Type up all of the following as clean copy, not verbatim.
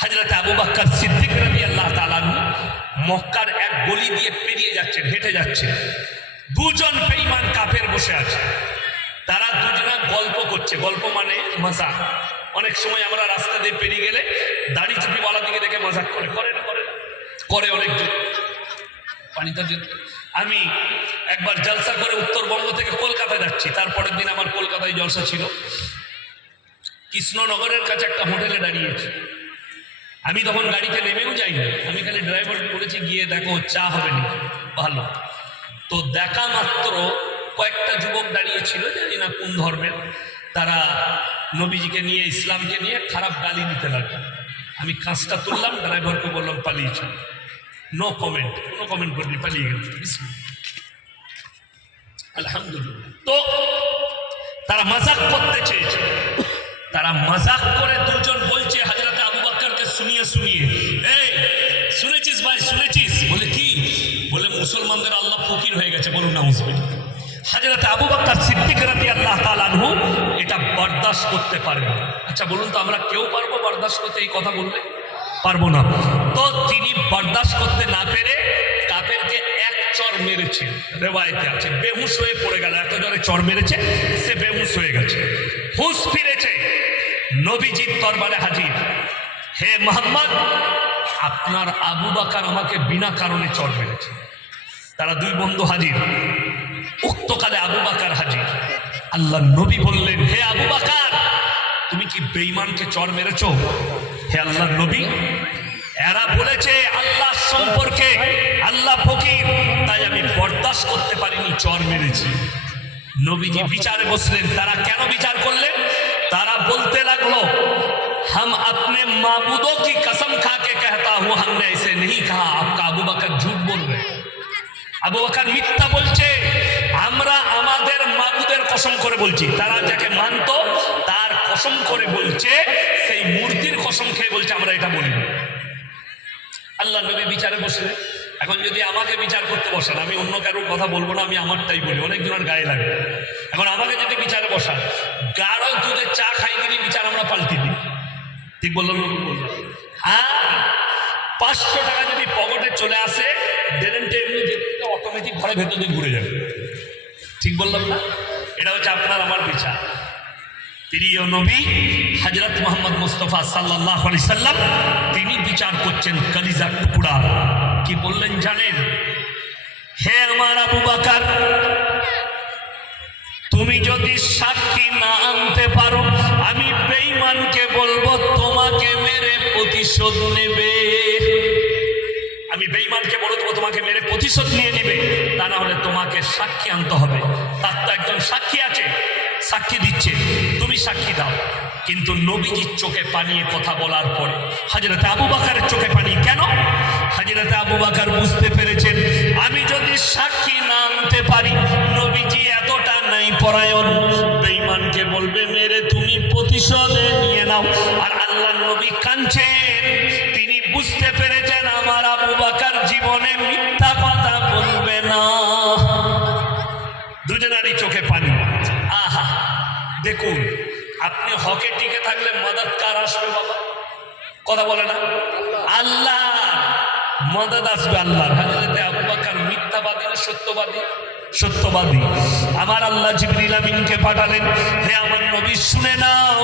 হযরত আবু বকর সিদ্দিক রাদিয়াল্লাহু তাআলা মক্কার এক গলি দিয়ে পেরিয়ে যাচ্ছেন, হেঁটে যাচ্ছেন। দুজন বেঈমান কাফের বসে আছে। তারা দুজনা গল্প করছে। গল্প মানে মজাক। অনেক সময় আমরা রাস্তা দিয়ে পেরিয়ে গেলে দাড়ি চুপিওয়ালা দিকে দেখে মজাক করে, করে না করে? করে অনেকজন। পানিটা দিন। আমি একবার জলসা করে উত্তরবঙ্গ থেকে কলকাতা যাচ্ছি, তারপরের দিন আমার কলকাতায় জলসা ছিল। কৃষ্ণনগরের কাছে একটা হোটেলে দাঁড়িয়েছি। আমি তখন গাড়িতে নেমেও যাইনি, আমি খালি ড্রাইভার বলেছি গিয়ে দেখো চা হবে না। ভালো তো দেখা মাত্র কয়েকটা যুবক দাঁড়িয়েছিল, জানি না কোন ধর্মের, তারা নবীজিকে নিয়ে, ইসলামকে নিয়ে খারাপ গালি দিতে লাগলো। আমি কাঁচটা তুললাম, ড্রাইভারকে বললাম পালিয়েছি। নো কমেন্ট, কোনো কমেন্ট করিনি, পালিয়ে গেল। আলহামদুলিল্লাহ। তো তারা মজাক করতে চেয়েছে। তারা মজাক করে দুজন বলছে হযরত আবু বকরকে শুনিয়ে শুনিয়ে, এই শুনেছিস ভাই, শুনেছিস? বলে কি? বলে মুসলমানদের আল্লাহ ফকির হয়ে গেছে। বলুন নাউজুবিল্লাহ। হযরত আবু বকর সিদ্দিক রাদিয়াল্লাহু তাআলা আনহু এটা বরদাস্ত করতে পারেন না। আচ্ছা বলুন তো আমরা কেউ পারবো বরদাস্ত করতে? এই কথা বললে পারবো না। তো তিনি বরদাস্ত করতে না পেরে কাফেরকে এক চর মেরেছে, রেওয়ায়েতে আছে। বেহুশ হয়ে পড়ে গেল, এত জোরে চর মেরেছে সে বেহুশ হয়ে গেছে। হুঁশ ফিরেছে, নবীজির দরবারে হাজির। হে মুহাম্মদ, আপনার আবু বকর আমাকে বিনা কারণে চর মেরেছে। তারা দুই বন্ধু হাজির। উক্তকালে আবু বকর হাজির। আল্লাহ নবী বললেন, হে আবু বকর, তুমি কি বেঈমানকে চর মেরেছো? হে আল্লাহর নবী, এরা বলেছে আল্লাহ সম্পর্কে আল্লাহ ফকির, তাই আমি বরদাস্ত করতে পারিনি, চর মেরেছি। নবীজি বিচারে বসলেন। তারা কেন বিচার করলেন? तारा बोलते लगलो, हम अपने माबूदों की कसम खा के कहता हूं हमने ऐसे नहीं कहा। आपका আবু বকর झूठ बोल रहे, আবু বকর মিথ্যা বলছে। আমরা আমাদের মাবুদের কসম করে বলছি। তারা যাকে মানতো তার কসম করে বলছে, সেই মূর্তির কসম খেয়ে বলছে আমরা এটা বলি। আল্লাহ নবী বিচারে বসলেন। এখন যদি আমাকে বিচার করতে বসেন, আমি অন্য কারোর কথা বলবো না, আমি আমারটাই বলি, অনেকজনের গায়ে লাগে। এখন আমাকে যদি বিচারে বসান, গাঢ় দুধে চা খাই দিলি বিচার আমরা পাল্টি দিই। ঠিক বললাম? হ্যাঁ, 500 টাকা যদি পকেটে চলে আসে, ডেরেন্টে এমনি যেতে অটোমেটিক ঘরে ভেতর দিয়ে ঘুরে যাবে। ঠিক বললাম না? এটা হচ্ছে আপনার আমার বিচার। প্রিয় নবী হযরত মুহাম্মদ মুস্তাফা সাল্লাল্লাহু আলাইহি সাল্লাম তিনি বিচার করছেন কলিজার টুকরা। কি বললেন জানেন? হে আমার আবু বকর, তুমি যদি সাক্ষী না আনতে পারো, আমি বেঈমানকে বলবো তোমাকে মেরে প্রতিশোধ নেবে। আমি বেঈমানকে বলবো তোমাকে মেরে প্রতিশোধ নিয়ে নেবে। তা না হলে তোমাকে সাক্ষী আনতে হবে। তার তো একজন সাক্ষী আছে, সাক্ষী দিচ্ছে, তুমি সাক্ষী দাও। কিন্তু নবীজির চোখে পানি কথা বলার পরে হযরত আবু বকরের চোখে পানি কেন? হযরত আবু বকর বুঝতে পেরেছেন, আমি যদি সাক্ষী না আনতে পারি, নবীজি এতটা নাই পরায়ণ, বেঈমানকে বলবে মেরে তুমি প্রতিশোধ নিয়ে নাও। আর আল্লাহর নবী কাঁদছেন, তিনি বুঝতে পেরেছেন আমার আবু বকর জীবনে মিথ্যা কথা বলবে না। দুজনারই চোখে পানি। আহা, দেখুন, আপনি হকে টিকে থাকলে মদদ কার আসবে বাবা? কথা বলে না? আল্লাহ মদদ আসবে আল্লাহর। হযরত আবু বকর মিথ্যাবাদী না সত্যবাদী? সত্যবাদী। আমার আল্লাহ জিবরিল আমিনকে পাঠালেন, হে আমার নবী শুনে নাও,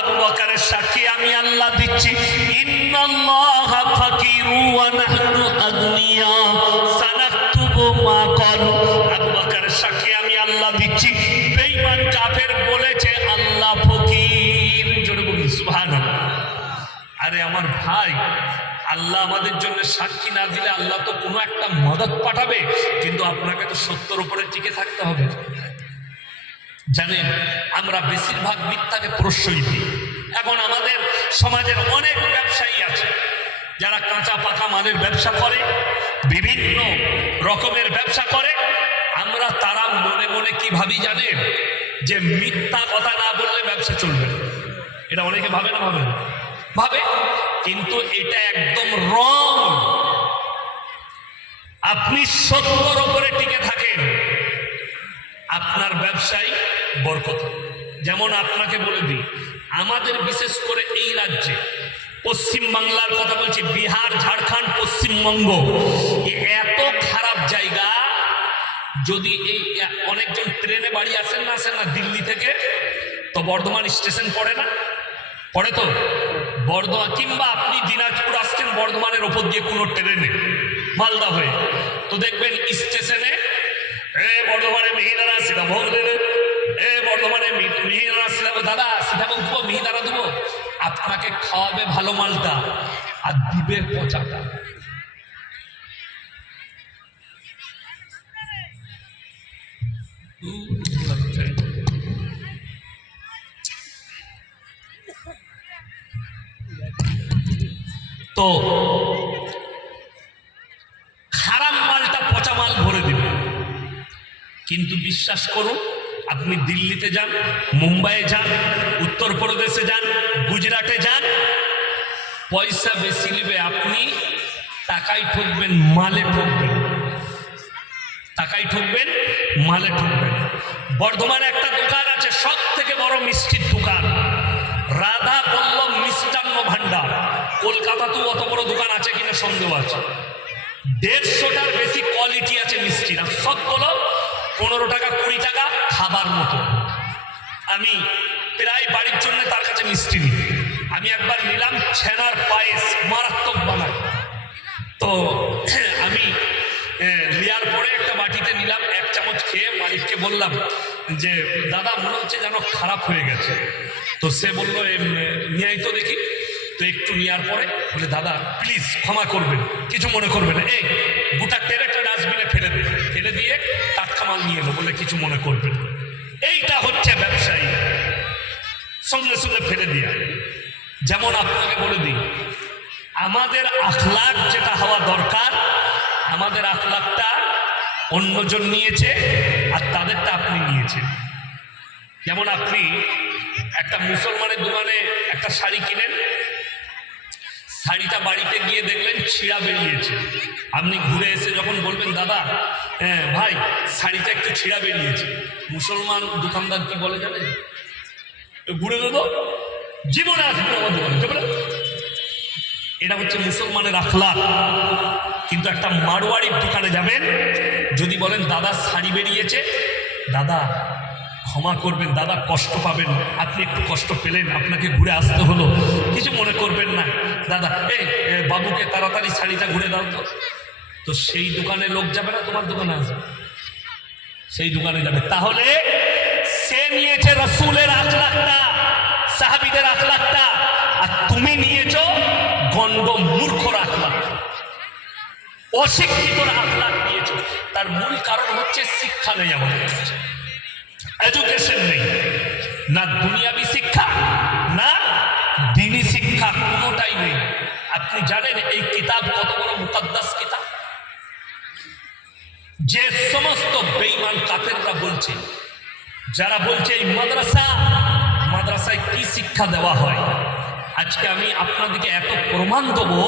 আবু বকরের সাক্ষী আমি আল্লাহ দিচ্ছি। ইন্নাল্লাহা ফাকিরু ওয়া নাহনু আগনিয়া সানাকতুবু মা ক্বালু। আবু বকরের সাক্ষী আমি আল্লাহ দিচ্ছি, বেঈমান কাফের বলেছে আল্লাহ ফকির। জোরে বলুন সুবহানাল্লাহ। আরে আমার ভাই, আল্লাহ আমাদের জন্য সাক্ষী না দিলে আল্লাহ তো কোনো একটা মদত পাঠাবে, কিন্তু আপনাকে তো সত্যের উপরে টিকে থাকতে হবে। জানেন, আমরা বেশিরভাগ মিথ্যাকে প্রশ্রয় দিই। এখন আমাদের সমাজের অনেক ব্যবসায়ী আছে যারা কাঁচা পাকা মালের ব্যবসা করে, বিভিন্ন রকমের ব্যবসা করে। আমরা তারা মনে মনে কি ভাবি জানেন? যে মিথ্যা কথা না বললে ব্যবসা চলবে। এটা অনেকে ভাবে না? ভাবে, কিন্তু এটা একদম রং। আপনি সত্যর উপরে টিকে থাকেন, আপনার ব্যবসায় বরকত। যেমন আপনাকে বলে দিই, আমাদের বিশেষ করে এই রাজ্যে পশ্চিম বাংলার কথা বলছি, বিহার, ঝাড়খণ্ড, পশ্চিমবঙ্গ, এত খারাপ জায়গা। যদি এই অনেকজন ট্রেনে বাড়ি আসেন না দিল্লি থেকে, তো বর্ধমান স্টেশন পড়ে না, পড়ে তো বর্ধমান, কিংবা আপনি দিনাজপুর আসছেন বর্ধমানের ওপর দিয়ে কোনো ট্রেনে মালদা হয়ে, তো দেখবেন স্টেশনে বর্ধমানে মিহিদানা সীতাভোগ দেবে, বর্ধমানে মিহিদানা সীতাভোগ, দাদা সীতাভোগ দেবো, মিহিদানা দেবো। আপনাকে খাওয়াবে ভালো মালটা আর দিবে পচাটা। তো খারাপ মালটা পচা মাল ভরে দিবে। কিন্তু বিশ্বাস করুন, আপনি দিল্লিতে যান, মুম্বাইয়ে যান, উত্তরপ্রদেশে যান, গুজরাটে যান, পয়সা বেশি নেবে, আপনি টাকায় ঠকবেন, মালে ঠকবেন, টাকায় ঠকবেন, মালে ঠকবেন। বর্ধমানে একটা দোকান আছে, সব থেকে বড় মিষ্টির দোকান, রাধা বল্লভ মিষ্টান্ন ভান্ডার। কলকাতাতেও অত বড় দোকান আছে কিনা সন্দেহ আছে। 150টার বেশি কোয়ালিটি আছে মিষ্টির, আর সবগুলো 15 টাকা 20 টাকা খাবার মতো। আমি প্রায় বাড়ির জন্য তার কাছে মিষ্টি নিই। আমি একবার নিলাম ছেনার পায়েস, মারাত্মক বানায়। তো আমি নেওয়ার পরে একটা বাটিতে নিলাম, 1 চামচ খেয়ে মালিককে বললাম যে দাদা মনে হচ্ছে যেন খারাপ হয়ে গেছে। তো সে বললো নিয়ে তো দেখি। তো একটু নেওয়ার পরে বলে দাদা প্লিজ ক্ষমা করবেন, কিছু মনে করবেন না, এই গোটা তেরেটা ডাস্টবিনে ফেলে দে, ফেলে দিয়ে টাটকা মাল নিয়ে এলো, বলে কিছু মনে করবেন। এইটা হচ্ছে ব্যবসায়ী, সঙ্গে সঙ্গে ফেলে দিয়া। যেমন আপনাকে বলে দিই, আমাদের আখলাক যেটা হওয়া দরকার, আমাদের আখলাকটা অন্যজন নিয়েছে আর তাদেরটা আপনি নিয়েছেন। যেমন আপনি একটা মুসলমানের দোকানে একটা শাড়ি কিনেন, শাড়িটা বাড়িতে গিয়ে দেখলেন ছিঁড়া বেরিয়েছে। আপনি ঘুরে এসে যখন বলবেন দাদা হ্যাঁ ভাই শাড়িটা একটু ছিঁড়া বেরিয়েছে, মুসলমান দোকানদার কি বলে জানেন? ঘুরে দেবো, জীবনে আসবে আমার দোকানে। এটা হচ্ছে মুসলমানের আখলাক। কিন্তু একটা মারোয়ারির দোকানে যাবেন, যদি বলেন দাদা শাড়ি বেরিয়েছে, দাদা ক্ষমা করবেন, দাদা কষ্ট পাবেন, আপনি একটু কষ্ট পেলেন, আপনাকে ঘুরে আসতে হলো, কিছু মনে করবেন না, দাদা বাবুকে তাড়াতাড়ি শাড়িটা ঘুরে দাও তো। তো সেই দোকানে লোক যাবে না, তোমার দোকানে আসবে, সেই দোকানে যাবে। তাহলে সে নিয়েছে রসুলের আখলাকটা, সাহাবীদের আখলাকটা, আর তুমি নিয়েছো গন্ড মূর্খর আখলাক, অশিক্ষিতর আখলাক নিয়েছো। তার মূল কারণ হচ্ছে শিক্ষা নেই আমাদের কাছে, এডুকেশন নেই, না দুনিয়াবি শিক্ষা না দ্বীনি শিক্ষা, কোনোটাই নেই। আপনি জানেন এই কিতাব কত বড় মুকদ্দাস কিতাব? যে সমস্ত বেঈমান কাফেররা বলছে, যারা বলছে এই মাদ্রাসায় কি শিক্ষা দেওয়া হয়, আজকে আমি আপনাদেরকে এত প্রমাণ দেবো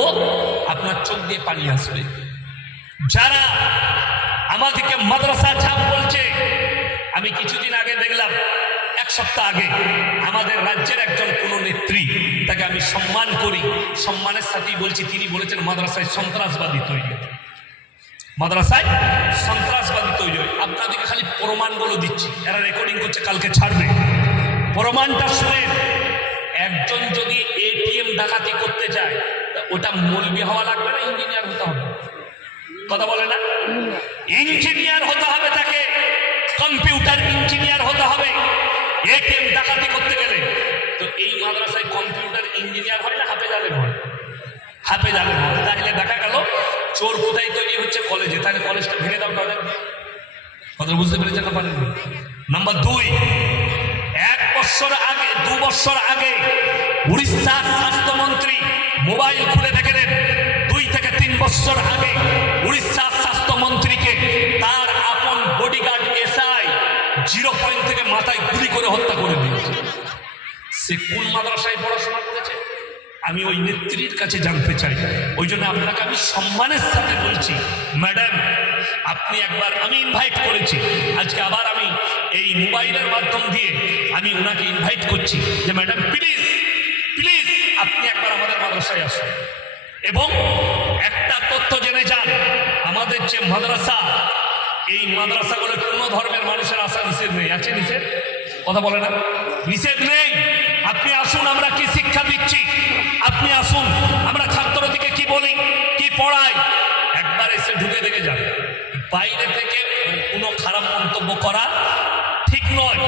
আপনার চোখ দিয়ে পানি আসবে। যারা আমাদেরকে মাদ্রাসা ছাপ বলছে, আমি কিছুদিন আগে দেখলাম, 1 সপ্তাহ আগে আমাদের রাজ্যের একজন কোন নেত্রী, তাকে আমি সম্মান করি, সম্মানের সাথেই বলছি, তিনি বলেছেন মাদ্রাসায় সন্ত্রাসবাদী তৈরি, মাদ্রাসায় সন্ত্রাসবাদী তৈরি হয়। আপনাদেরকে খালি প্রমাণগুলো দিচ্ছি, এরা রেকর্ডিং করছে, কালকে ছাড়বে। প্রমাণটা শুনে, একজন যদি এটিএম ডাকাতি করতে যায়, ওটা মৌলবি হওয়া লাগবে না, ইঞ্জিনিয়ার হতে হবে? কথা বলে না? ইঞ্জিনিয়ার হতে হবে তাকে, কম্পিউটার ইঞ্জিনিয়ার হতে হবে এটিএম ডাকাতি করতে গেলে। তো এই মাদ্রাসায় কম্পিউটার ইঞ্জিনিয়ার হয় না হাফেজ আলেম হয়? হাফেজ আলেম হয়। তাহলে দেখা গেল চোর কোথায় তৈরি হচ্ছে? কলেজে। তাহলে কলেজটা ভেঙে দাও, কথা বুঝতে পেরেছেন না? পারেন। নাম্বার 2, 1 বছর আগে 2 বছর আগে উড়িষ্যার স্বাস্থ্যমন্ত্রী মোবাইল খুলে দেখে নেন, 2 থেকে 3 বছর আগে উড়িষ্যার স্বাস্থ্যমন্ত্রীকে তার আপন বডিগার্ড এসআই 0 পয়েন্ট থেকে মাথায় গুলি করে হত্যা করে দিয়েছে। সে কোন মাদ্রাসায় পড়াশোনা করেছে? আমি ওই নেত্রীর কাছে জানতে চাই। ওই জন্য আপনাকে আমি সম্মানের সাথে বলছি, ম্যাডাম আপনি একবার, আমি ইনভাইট করেছি, আজকে আবার আমি এই মোবাইলের মাধ্যম দিয়ে আমি ওনাকে ইনভাইট করছি যে ম্যাডাম প্লিজ প্লিজ আপনি একবার আমাদের মাদ্রাসায় আসুন। এবং একটা তথ্য জেনে যান, আমাদের যে মাদ্রাসা, এই মাদ্রাসাগুলো কোনো ধর্মের মানুষের আসা নিষেধ নেই। আছে নিষেধ? কথা বলে না, নিষেধ নেই। আপনি আসুন, আমরা কি শিক্ষা দিচ্ছি, আপনি আসুন, আমরা ছাত্রদিকে কি বলি, কি পড়াই, একবার এসে ঢুকে দেখে যান। বাইরে থেকে কোনো খারাপ মন্তব্য করা ঠিক নয়,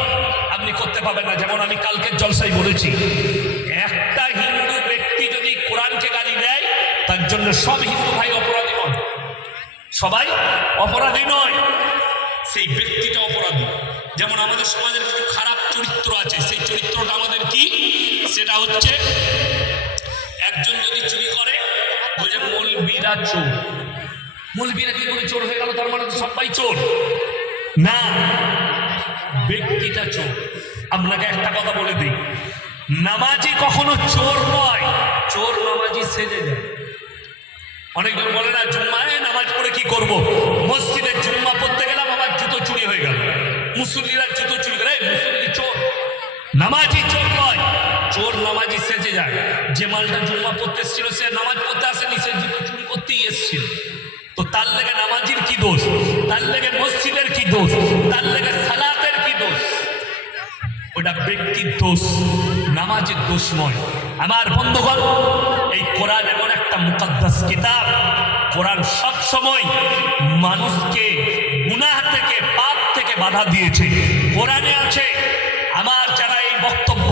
আপনি করতে পাবেন না। যেমন আমি কালকের জলসায় বলেছি, একটা হিন্দু ব্যক্তি যদি কোরআনকে গালি দেয়, তার জন্য সব হিন্দু ভাই অপরাধী নয়, সবাই অপরাধী নয়, সেই ব্যক্তিটা অপরাধী। যেমন আমাদের সমাজের কিছু খারাপ চরিত্র আছে, সেই চরিত্রটা আমাদের কি, সেটা হচ্ছে একজন যদি চুরি করে বলে মৌলবীরা চোর, মৌলবীরা কি করে চোর হয়ে গেল, তার মানে তো সবাই চোর না, ব্যক্তিটা চোর। আপনাকে একটা কথা বলে দিই, নামাজি কখনো চোর নয়, চোর নামাজি সেজে যায়। অনেকজন বলে না জুম্মায় নামাজ পড়ে কি করব, মসজিদে জুম্মা পড়তে গেলাম আমার জুতো চুরি হয়ে গেল, মুসল্লিরা জুতো চুরি করে, মুসল্লি চোর, নামাজি চোর নয়, চোর নামাজি সেজে যায়। যে মালটা জুম্মা পড়তে এসেছিল সে নামাজ পড়তে আসেনি, সে জুতো চুরি করতেই এসেছিল। তো তার লেগে নামাজির কি দোষ, তার লেগে মসজিদের কি দোষ, তার লেগে সালাতের কি দোষ? ওটা ব্যক্তির দোষ, নামাজের দোষ নয়। আমার বন্ধুগণ, এই কোরআন এমন একটা মুকদ্দাস কিতাব, কোরআন সব সময় মানুষকে গুনাহ থেকে, পাপ থেকে বাধা দিয়েছে। কোরআনে আছে, আমার যারা এই বক্তব্য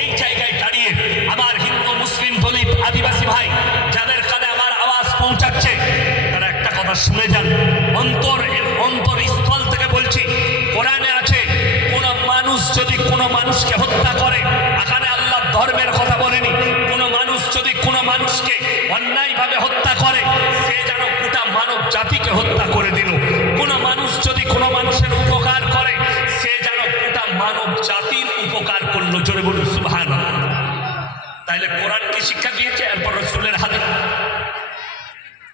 এই জায়গায় দাঁড়িয়ে, আমার হিন্দু মুসলিম দলিত আদিবাসী ভাই যাদের কানে আমার আওয়াজ পৌঁছাচ্ছে, তারা একটা কথা শুনে যান, অন্তরস্থল থেকে বলছি, কোরআনে আছে কোন মানুষ যদি কোনো মানুষকে হত্যা করে, এখানে আল্লাহ ধর্মের কথা বলেনি, কোন মানুষ যদি কোনো মানুষকে অন্যায়ভাবে হত্যা করে, সে যেন গোটা মানব জাতিকে হত্যা করে দিল। কোন মানুষ যদি কোনো মানুষের উপকার করে, সে যেন গোটা মানব জাতির উপকার করলো। জোরে বলুন সুবহানাল্লাহ। তাইলে কোরআন কি শিক্ষা দিয়েছে? এরপর রাসূলের হাদিস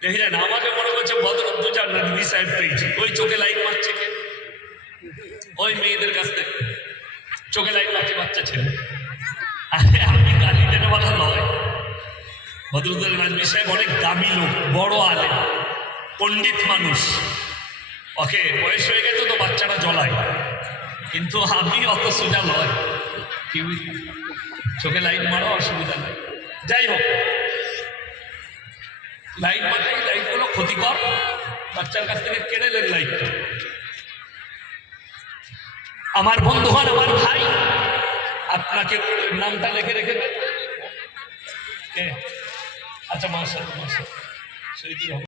দেখলেন, আমাকে মনে করছে বদরুদ্দোজা নদী সাহেব পেয়েছি, ওই চোখে লাইট মারছে কে, ওই মেয়েদের কাছ থেকে চোখে লাইট মারছে বাচ্চা ছেলে। আরে আমি গালি দেনে বলা নয়, বদরুদ্দোজা নদী সাহেব অনেক দামি লোক, বড় আলেম, পণ্ডিত মানুষ, ওকে বয়স হয়ে গেছে তো বাচ্চাটা জ্বলায়, কিন্তু আমি অত সোজা নয়, কি চোখে লাইট মারা অসুবিধা নেই। যাই হোক, লাইট মারাই, লাইটগুলো ক্ষতিকর, বাচ্চার কাছ থেকে কেড়ে নেন লাইটটা। আমার বন্ধুগণ, আমার ভাই, আপনাকে নামটা লিখে রেখে দেন। আচ্ছা, মাশাআল্লাহ, মাশাআল্লাহ, শহীদুর রহমান।